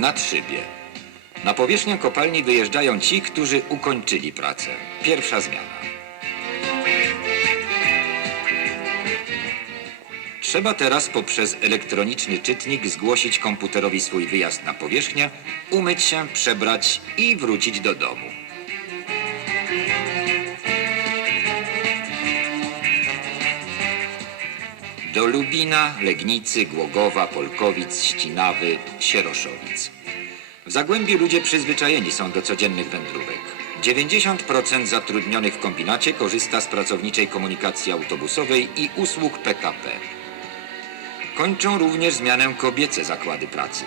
Nadszybie. Na powierzchnię kopalni wyjeżdżają ci, którzy ukończyli pracę. Pierwsza zmiana. Trzeba teraz poprzez elektroniczny czytnik zgłosić komputerowi swój wyjazd na powierzchnię, umyć się, przebrać i wrócić do domu. Do Lubina, Legnicy, Głogowa, Polkowic, Ścinawy, Sieroszowic. W Zagłębiu ludzie przyzwyczajeni są do codziennych wędrówek. 90% zatrudnionych w kombinacie korzysta z pracowniczej komunikacji autobusowej i usług PKP. Kończą również zmianę kobiece zakłady pracy.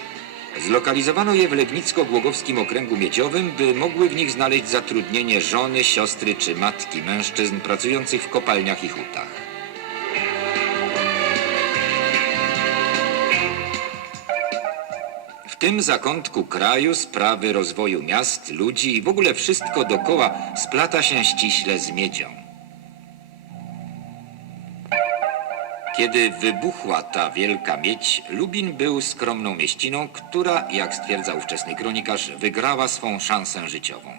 Zlokalizowano je w Legnicko-Głogowskim Okręgu Miedziowym, by mogły w nich znaleźć zatrudnienie żony, siostry czy matki mężczyzn pracujących w kopalniach i hutach. Tym zakątku kraju sprawy rozwoju miast, ludzi i w ogóle wszystko dokoła splata się ściśle z miedzią. Kiedy wybuchła ta wielka miedź, Lubin był skromną mieściną, która, jak stwierdza ówczesny kronikarz, wygrała swą szansę życiową.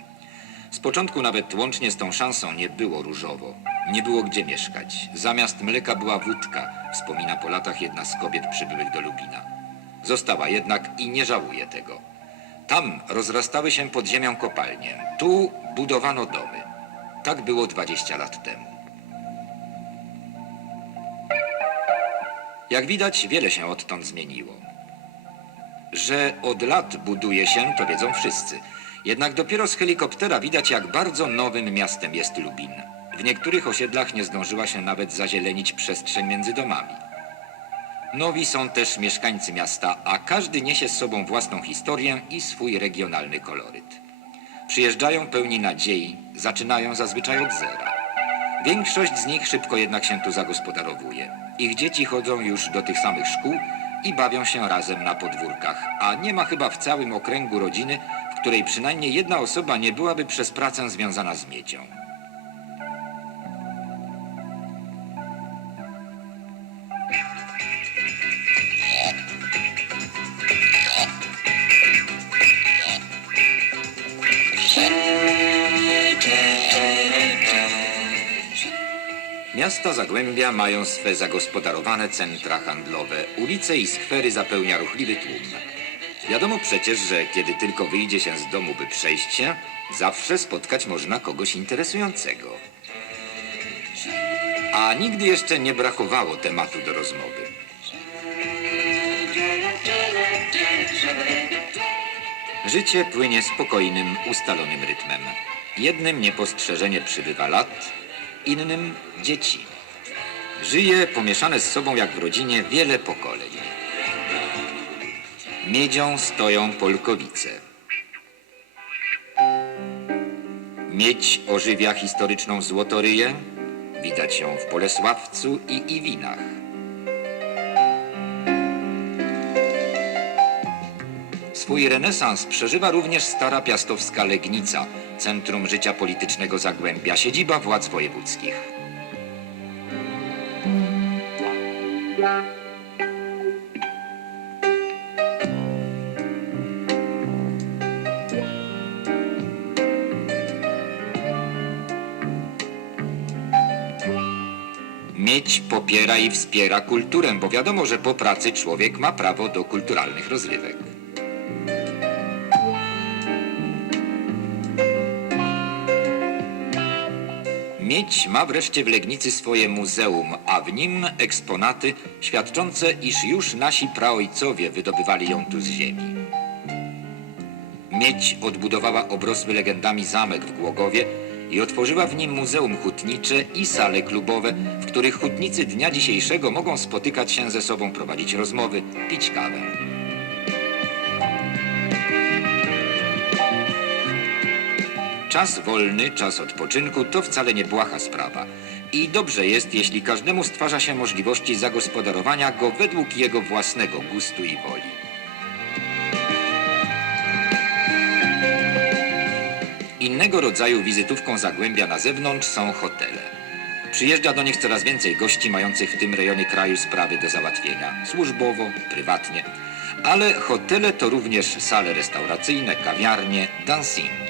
Z początku nawet łącznie z tą szansą nie było różowo. Nie było gdzie mieszkać. Zamiast mleka była wódka, wspomina po latach jedna z kobiet przybyłych do Lubina. Została jednak i nie żałuje tego. Tam rozrastały się pod ziemią kopalnie. Tu budowano domy. Tak było 20 lat temu. Jak widać, wiele się odtąd zmieniło. Że od lat buduje się, to wiedzą wszyscy. Jednak dopiero z helikoptera widać, jak bardzo nowym miastem jest Lubin. W niektórych osiedlach nie zdążyła się nawet zazielenić przestrzeń między domami. Nowi są też mieszkańcy miasta, a każdy niesie z sobą własną historię i swój regionalny koloryt. Przyjeżdżają pełni nadziei, zaczynają zazwyczaj od zera. Większość z nich szybko jednak się tu zagospodarowuje. Ich dzieci chodzą już do tych samych szkół i bawią się razem na podwórkach, a nie ma chyba w całym okręgu rodziny, w której przynajmniej jedna osoba nie byłaby przez pracę związana z miedzią. Miasta Zagłębia mają swe zagospodarowane centra handlowe. Ulice i skwery zapełnia ruchliwy tłum. Wiadomo przecież, że kiedy tylko wyjdzie się z domu, by przejść się, zawsze spotkać można kogoś interesującego. A nigdy jeszcze nie brakowało tematu do rozmowy. Życie płynie spokojnym, ustalonym rytmem. Jednym niepostrzeżenie przybywa lat, innym dzieci. Żyje pomieszane z sobą jak w rodzinie wiele pokoleń. Miedzią stoją Polkowice. Miedź ożywia historyczną złotoryję. Widać ją w Bolesławcu i Iwinach. Swój renesans przeżywa również stara piastowska Legnica, centrum życia politycznego Zagłębia, siedziba władz wojewódzkich. Mieć popiera i wspiera kulturę, bo wiadomo, że po pracy człowiek ma prawo do kulturalnych rozrywek. Miedź ma wreszcie w Legnicy swoje muzeum, a w nim eksponaty świadczące, iż już nasi praojcowie wydobywali ją tu z ziemi. Miedź odbudowała obrosły legendami zamek w Głogowie i otworzyła w nim muzeum hutnicze i sale klubowe, w których hutnicy dnia dzisiejszego mogą spotykać się ze sobą, prowadzić rozmowy, pić kawę. Czas wolny, czas odpoczynku to wcale nie błaha sprawa. I dobrze jest, jeśli każdemu stwarza się możliwości zagospodarowania go według jego własnego gustu i woli. Innego rodzaju wizytówką Zagłębia na zewnątrz są hotele. Przyjeżdża do nich coraz więcej gości mających w tym rejonie kraju sprawy do załatwienia, służbowo, prywatnie. Ale hotele to również sale restauracyjne, kawiarnie, dancingi.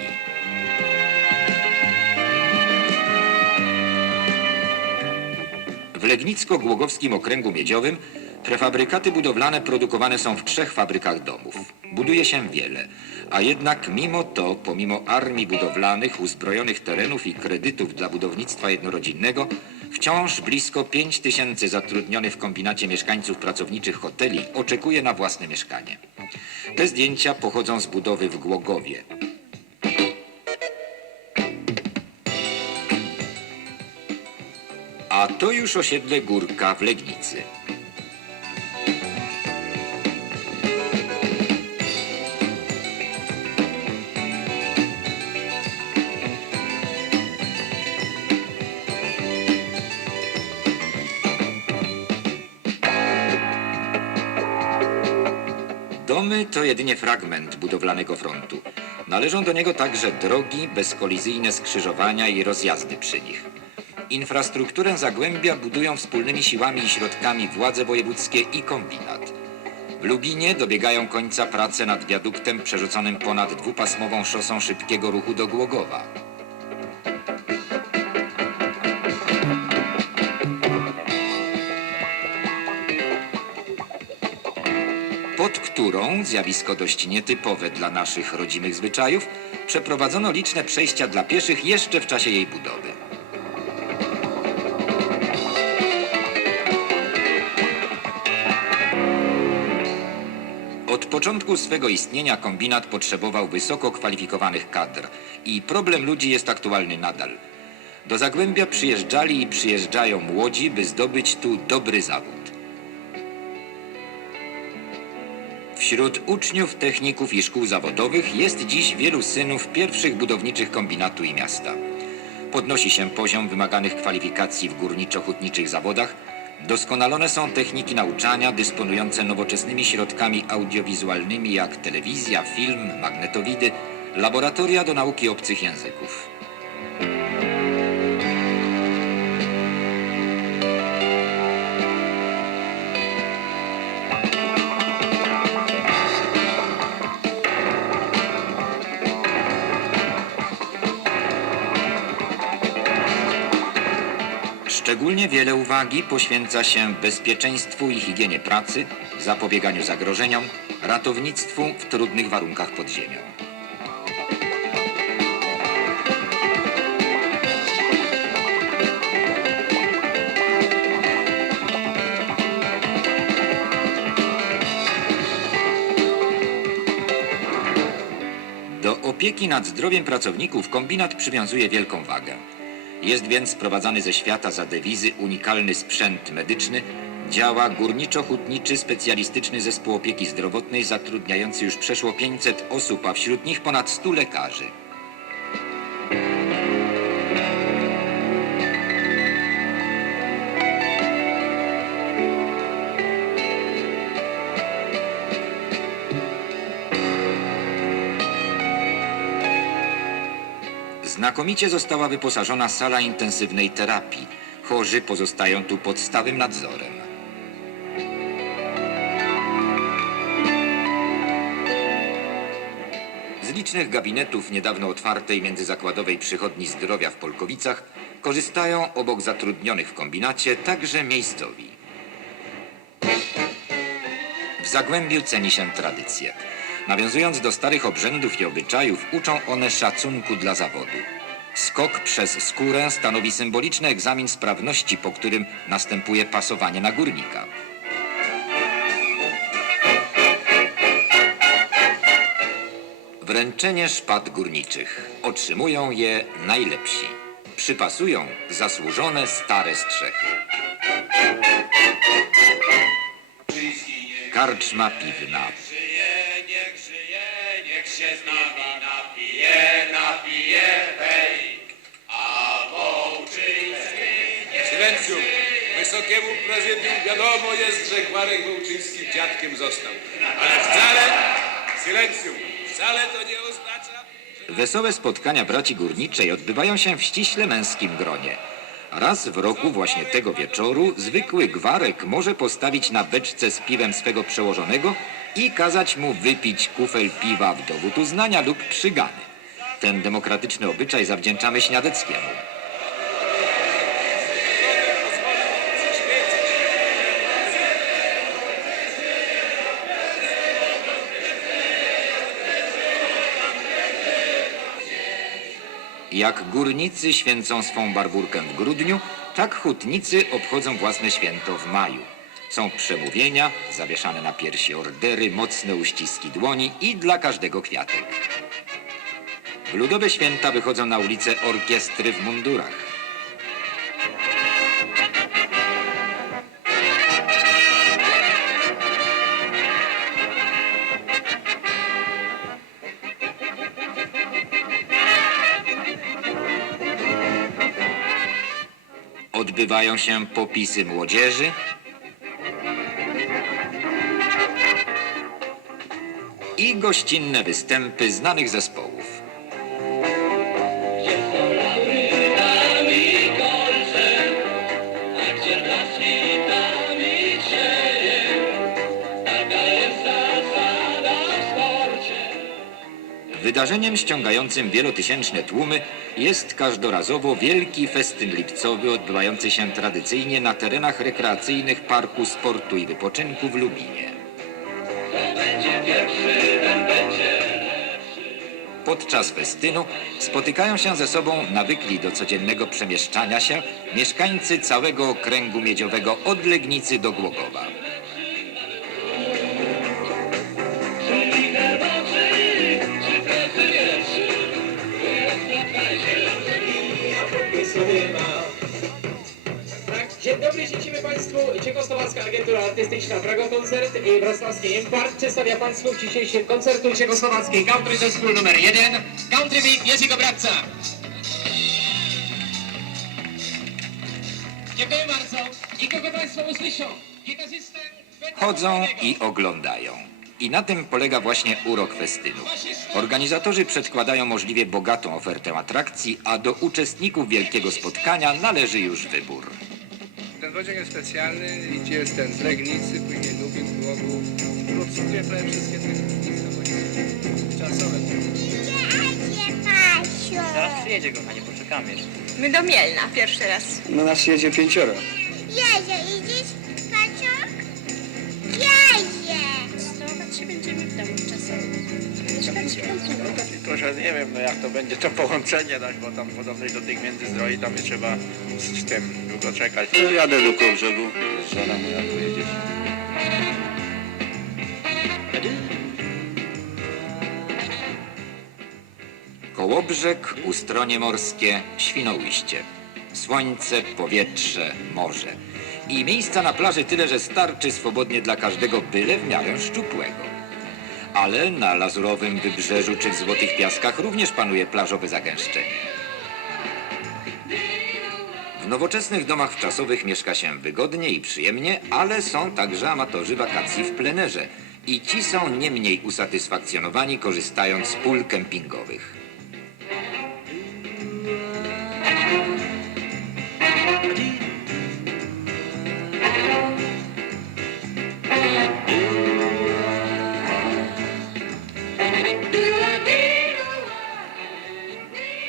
W Legnicko-Głogowskim Okręgu Miedziowym prefabrykaty budowlane produkowane są w trzech fabrykach domów. Buduje się wiele, a jednak mimo to, pomimo armii budowlanych, uzbrojonych terenów i kredytów dla budownictwa jednorodzinnego, wciąż blisko 5 tysięcy zatrudnionych w kombinacie mieszkańców pracowniczych hoteli oczekuje na własne mieszkanie. Te zdjęcia pochodzą z budowy w Głogowie. To już osiedle Górka w Legnicy. Domy to jedynie fragment budowlanego frontu. Należą do niego także drogi, bezkolizyjne skrzyżowania i rozjazdy przy nich. Infrastrukturę Zagłębia budują wspólnymi siłami i środkami władze wojewódzkie i kombinat. W Lubinie dobiegają końca prace nad wiaduktem przerzuconym ponad dwupasmową szosą szybkiego ruchu do Głogowa. pod którą, zjawisko dość nietypowe dla naszych rodzimych zwyczajów, przeprowadzono liczne przejścia dla pieszych jeszcze w czasie jej budowy. Początku swego istnienia kombinat potrzebował wysoko kwalifikowanych kadr i problem ludzi jest aktualny nadal. Do Zagłębia przyjeżdżali i przyjeżdżają młodzi, by zdobyć tu dobry zawód. Wśród uczniów, techników i szkół zawodowych jest dziś wielu synów pierwszych budowniczych kombinatu i miasta. Podnosi się poziom wymaganych kwalifikacji w górniczo-hutniczych zawodach, doskonalone są techniki nauczania dysponujące nowoczesnymi środkami audiowizualnymi jak telewizja, film, magnetowidy, laboratoria do nauki obcych języków. Szczególnie wiele uwagi poświęca się bezpieczeństwu i higienie pracy, zapobieganiu zagrożeniom, ratownictwu w trudnych warunkach pod ziemią. Do opieki nad zdrowiem pracowników kombinat przywiązuje wielką wagę. Jest więc sprowadzany ze świata za dewizy unikalny sprzęt medyczny, działa górniczo-hutniczy specjalistyczny zespół opieki zdrowotnej zatrudniający już przeszło 500 osób, a wśród nich ponad 100 lekarzy. Znakomicie została wyposażona sala intensywnej terapii. Chorzy pozostają tu pod stałym nadzorem. Z licznych gabinetów niedawno otwartej międzyzakładowej przychodni zdrowia w Polkowicach korzystają obok zatrudnionych w kombinacie także miejscowi. W Zagłębiu ceni się tradycje. Nawiązując do starych obrzędów i obyczajów, uczą one szacunku dla zawodu. Skok przez skórę stanowi symboliczny egzamin sprawności, po którym następuje pasowanie na górnika. Wręczenie szpat górniczych. Otrzymują je najlepsi. Przypasują zasłużone stare strzechy. Karczma piwna. Się z nami napije, napije, hej. A Wołczyński Silencjum! Wysokiemu prezydium wiadomo jest, że Gwarek Wołczyński dziadkiem został. Ale wcale, silencjum, wcale to nie oznacza... Wesołe spotkania braci górniczej odbywają się w ściśle męskim gronie. Raz w roku właśnie tego wieczoru zwykły gwarek może postawić na beczce z piwem swego przełożonego i kazać mu wypić kufel piwa w dowód uznania lub przygany. Ten demokratyczny obyczaj zawdzięczamy Śniadeckiemu. Jak górnicy święcą swą barburkę w grudniu, tak hutnicy obchodzą własne święto w maju. Są przemówienia, zawieszane na piersi ordery, mocne uściski dłoni i dla każdego kwiatek. W ludowe święta wychodzą na ulice orkiestry w mundurach. Odbywają się popisy młodzieży, gościnne występy znanych zespołów. Wydarzeniem ściągającym wielotysięczne tłumy jest każdorazowo wielki festyn lipcowy odbywający się tradycyjnie na terenach rekreacyjnych Parku Sportu i Wypoczynku w Lubinie. Podczas festynu spotykają się ze sobą nawykli do codziennego przemieszczania się mieszkańcy całego okręgu miedziowego od Legnicy do Głogowa. Dobry, życzymy Państwu Czechosłowacka Agentura Artystyczna Prago Koncert i Wrocławski Impart przedstawia Państwu w dzisiejszym koncertu czechosłowackiej country zespół numer jeden Country Big Jeziego Bratca. Dziękuję bardzo. I kogo Państwo usłyszą? Gitarzystę Chodzą i oglądają. I na tym polega właśnie urok festynu. Organizatorzy przedkładają możliwie bogatą ofertę atrakcji, a do uczestników wielkiego spotkania należy już wybór. Pociąg jest specjalny, idzie jest ten z Legnicy, później Lubin, Głogów. Obsługuje prawie wszystkie te czasowe. Zaraz przyjedzie kochanie, poczekamy jeszcze. My do Mielna pierwszy raz. No nas jedzie pięcioro. Jedzie, idziesz, Proszę, nie wiem, no jak to będzie to połączenie dać, bo tam podobnej do tych międzyzdroi tam trzeba z, tym długo czekać. Jadę do Kołbrzegu, żona moja pojedzie. Kołobrzeg, Ustronie Morskie, Świnoujście. Słońce, powietrze, morze. I miejsca na plaży tyle, że starczy swobodnie dla każdego byle w miarę szczupłego. Ale na lazurowym wybrzeżu czy w złotych piaskach również panuje plażowe zagęszczenie. W nowoczesnych domach wczasowych mieszka się wygodnie i przyjemnie, ale są także amatorzy wakacji w plenerze. I ci są nie mniej usatysfakcjonowani korzystając z pól kempingowych.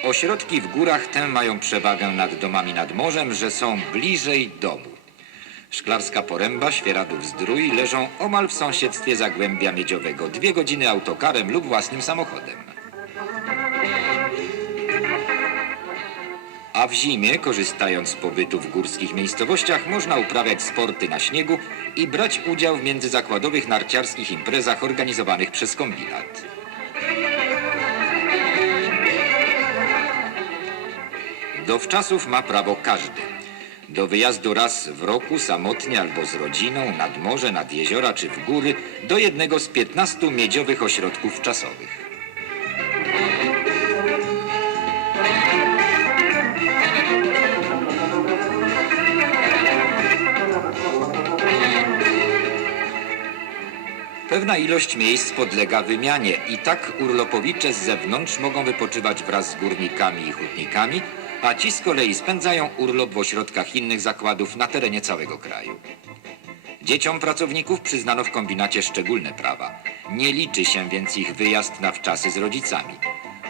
Ośrodki w górach te mają przewagę nad domami nad morzem, że są bliżej domu. Szklarska Poręba, Świeradów Zdrój leżą omal w sąsiedztwie Zagłębia Miedziowego, dwie godziny autokarem lub własnym samochodem. A w zimie, korzystając z pobytu w górskich miejscowościach, można uprawiać sporty na śniegu i brać udział w międzyzakładowych narciarskich imprezach organizowanych przez kombinat. Do wczasów ma prawo każdy. Do wyjazdu raz w roku samotnie albo z rodziną nad morze, nad jeziora czy w góry do jednego z 15 miedziowych ośrodków czasowych. Pewna ilość miejsc podlega wymianie i tak urlopowicze z zewnątrz mogą wypoczywać wraz z górnikami i hutnikami, a ci z kolei spędzają urlop w ośrodkach innych zakładów na terenie całego kraju. Dzieciom pracowników przyznano w kombinacie szczególne prawa. Nie liczy się więc ich wyjazd na wczasy z rodzicami.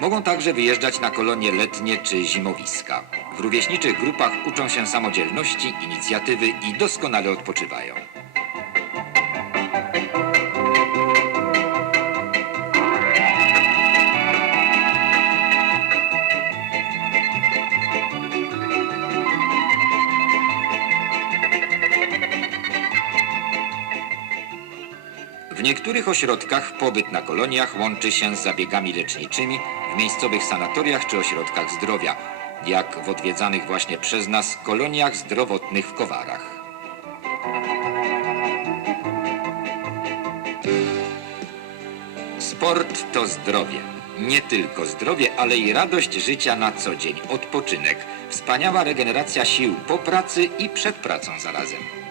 Mogą także wyjeżdżać na kolonie letnie czy zimowiska. W rówieśniczych grupach uczą się samodzielności, inicjatywy i doskonale odpoczywają. Niektórych ośrodkach pobyt na koloniach łączy się z zabiegami leczniczymi w miejscowych sanatoriach czy ośrodkach zdrowia, jak w odwiedzanych właśnie przez nas koloniach zdrowotnych w Kowarach. Sport to zdrowie. Nie tylko zdrowie, ale i radość życia na co dzień, odpoczynek, wspaniała regeneracja sił po pracy i przed pracą zarazem.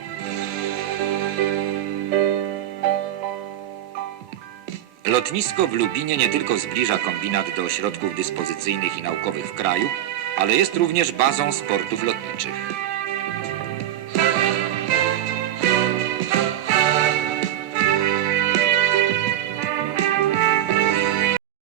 Lotnisko w Lubinie nie tylko zbliża kombinat do ośrodków dyspozycyjnych i naukowych w kraju, ale jest również bazą sportów lotniczych.